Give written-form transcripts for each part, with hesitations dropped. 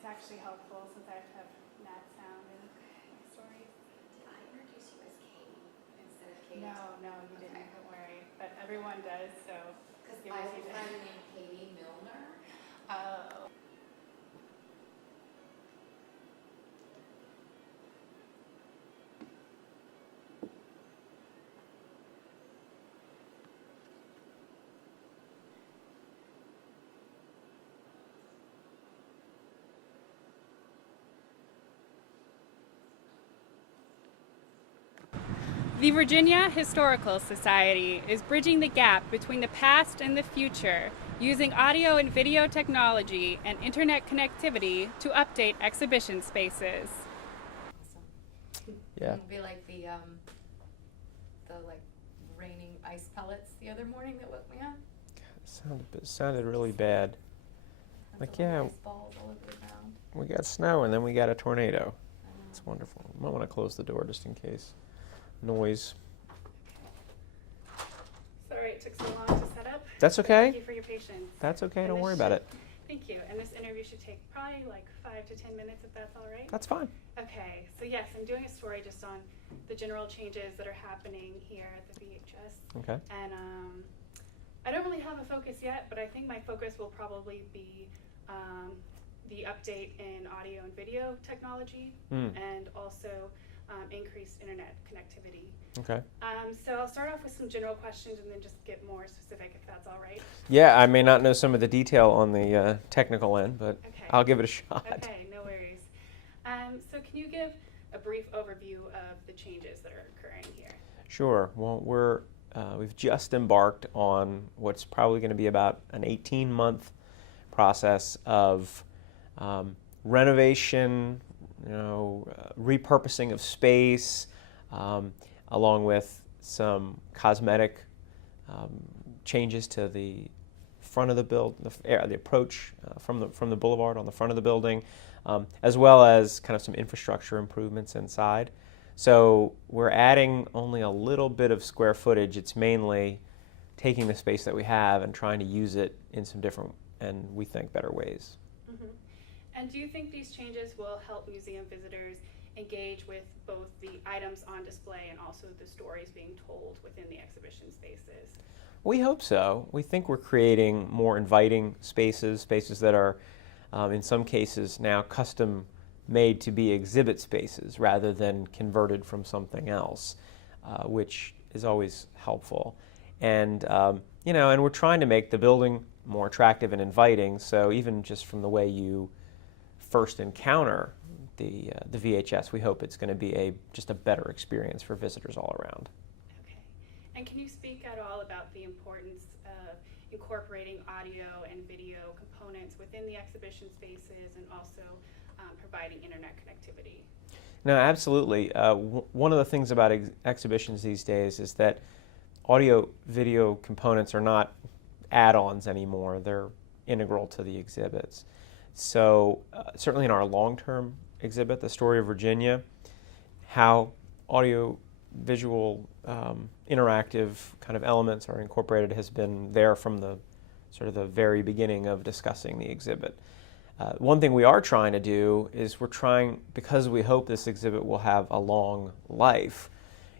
it's actually helpful since I have to have nat sound in my stories. Did I introduce you as Katie instead of Kate? No, you didn't. Don't worry. But everyone does, so. Because I have a friend named Katie Milner. Oh. The Virginia Historical Society is bridging the gap between the past and the future, using audio and video technology and internet connectivity to update exhibition spaces. Awesome. Yeah. It'd be like the like raining ice pellets the other morning that woke me up. It sounded really bad. Like, yeah, Ice balls all over the ground. we got snow and then we got a tornado. It's wonderful. You might want to close the door just in case. Noise. Sorry it took so long to set up. That's okay. Thank you for your patience. That's okay. And Don't this worry about it. Thank you. And this interview should take probably like 5 to 10 minutes if that's all right. That's fine. Okay, so yes, I'm doing a story just on the general changes that are happening here at the VHS. Okay. And I don't really have a focus yet, but I think my focus will probably be the update in audio and video technology and also increased internet connectivity. Okay. So I'll start off with some general questions and then just get more specific if that's all right. Yeah, I may not know some of the detail on the technical end, but Okay. I'll give it a shot. Okay, no worries. So can you give a brief overview of the changes that are occurring here? Sure. Well, we've just embarked on what's probably going to be about an 18-month process of renovation, repurposing of space, along with some cosmetic changes to the front of the the approach from the boulevard on the front of the building, as well as kind of some infrastructure improvements inside. So we're adding only a little bit of square footage. It's mainly taking the space that we have and trying to use it in some different and we think better ways. Mm-hmm. And do you think these changes will help museum visitors engage with both the items on display and also the stories being told within the exhibition spaces? We hope so. We think we're creating more inviting spaces that are, in some cases now, custom made to be exhibit spaces rather than converted from something else, which is always helpful. And and we're trying to make the building more attractive and inviting. So even just from the way you first encounter the VHS, we hope it's going to be just a better experience for visitors all around. Okay. And can you speak at all about the importance of incorporating audio and video components within the exhibition spaces and also providing internet connectivity? No, absolutely. One of the things about exhibitions these days is that audio-video components are not add-ons anymore. They're integral to the exhibits. So certainly in our long-term exhibit, The Story of Virginia, how audio-visual interactive kind of elements are incorporated has been there from the sort of the very beginning of discussing the exhibit. One thing we are trying to do is because we hope this exhibit will have a long life,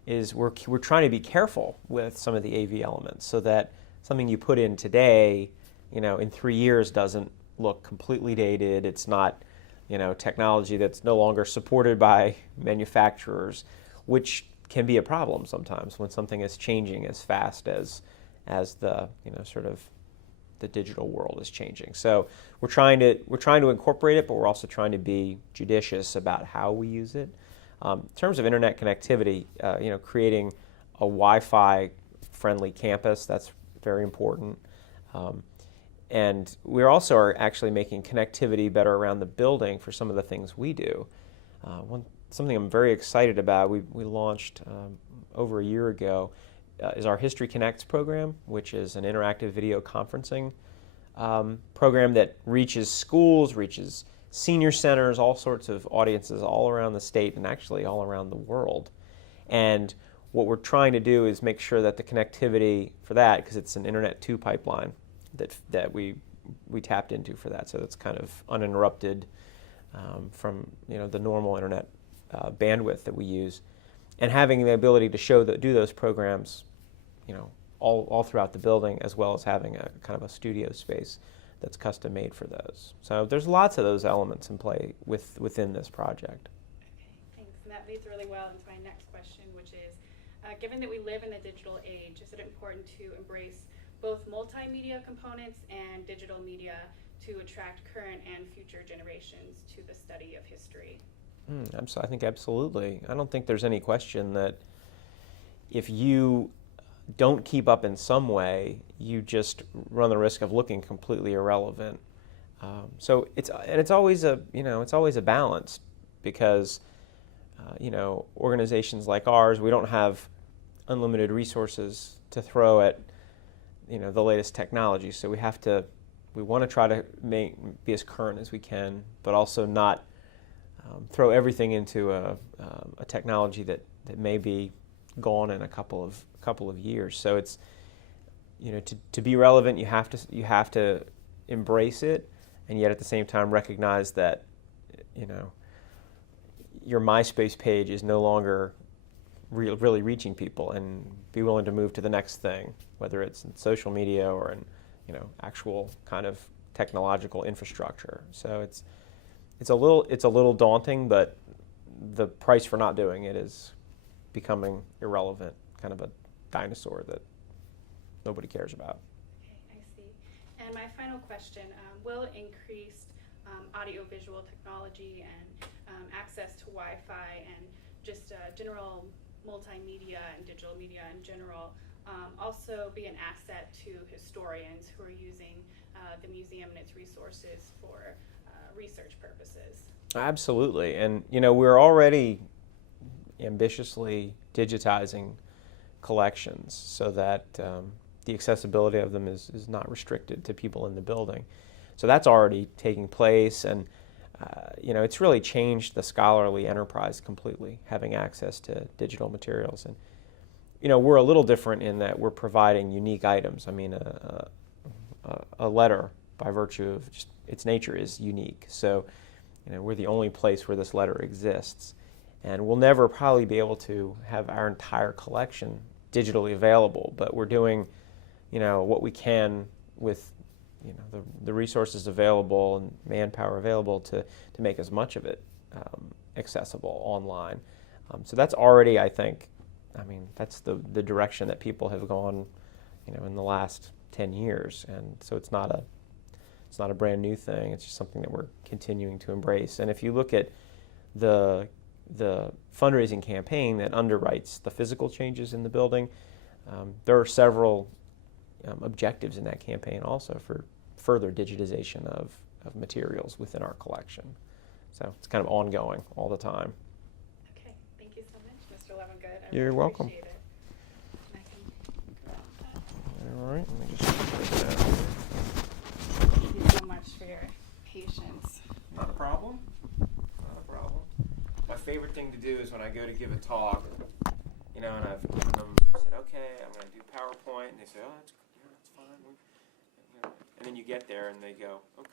is we're trying to be careful with some of the AV elements so that something you put in today, in 3 years doesn't look completely dated. It's not, technology that's no longer supported by manufacturers, which can be a problem sometimes when something is changing as fast as the, sort of the digital world is changing. So we're trying to incorporate it, but we're also trying to be judicious about how we use it. In terms of internet connectivity, creating a Wi-Fi friendly campus, that's very important. And we also are actually making connectivity better around the building for some of the things we do. Something I'm very excited about, we launched over a year ago, is our History Connects program, which is an interactive video conferencing program that reaches schools, reaches senior centers, all sorts of audiences all around the state and actually all around the world. And what we're trying to do is make sure that the connectivity for that, because it's an Internet 2 pipeline that we tapped into for that, so it's kind of uninterrupted from the normal internet bandwidth that we use, and having the ability to do those programs, all throughout the building, as well as having a kind of a studio space that's custom made for those. So there's lots of those elements in play within this project. Okay, thanks. And that leads really well into my next question, which is, given that we live in a digital age, is it important to embrace both multimedia components and digital media to attract current and future generations to the study of history? I think absolutely. I don't think there's any question that if you don't keep up in some way, you just run the risk of looking completely irrelevant. So it's always a balance, because organizations like ours, we don't have unlimited resources to throw at the latest technology. So we want to try to be as current as we can, but also not throw everything into a technology that may be gone in a couple of years. So it's to be relevant, you have to embrace it, and yet at the same time recognize that your MySpace page is no longer really reaching people, and be willing to move to the next thing, whether it's in social media or in actual kind of technological infrastructure. So it's a little daunting, but the price for not doing it is becoming irrelevant, kind of a dinosaur that nobody cares about. Okay, I see. And my final question, will increased audiovisual technology and access to Wi-Fi and just general multimedia and digital media in general also be an asset to historians who are using the museum and its resources for research purposes? Absolutely. And we're already ambitiously digitizing collections so that the accessibility of them is not restricted to people in the building. So that's already taking place, and it's really changed the scholarly enterprise completely, having access to digital materials. And we're a little different in that we're providing unique items. I mean, a letter, by virtue of just its nature, is unique. So we're the only place where this letter exists, and we'll never probably be able to have our entire collection digitally available, but we're doing what we can with the resources available and manpower available to make as much of it accessible online. So that's already, I think, that's the direction that people have gone in the last 10 years, and so it's not a brand new thing. It's just something that we're continuing to embrace. And if you look at the fundraising campaign that underwrites the physical changes in the building, there are several objectives in that campaign also for further digitization of materials within our collection. So it's kind of ongoing all the time. Okay, thank you so much, Mr. Levengood. You're welcome. Appreciate it. And I can grab that. All right, let me just put that down. Thank you so much for your patience. Not a problem. Not a problem. My favorite thing to do is when I go to give a talk, and I've given them, said, okay, I'm going to do PowerPoint, and they say, oh, that's fine. And then you get there and they go, okay.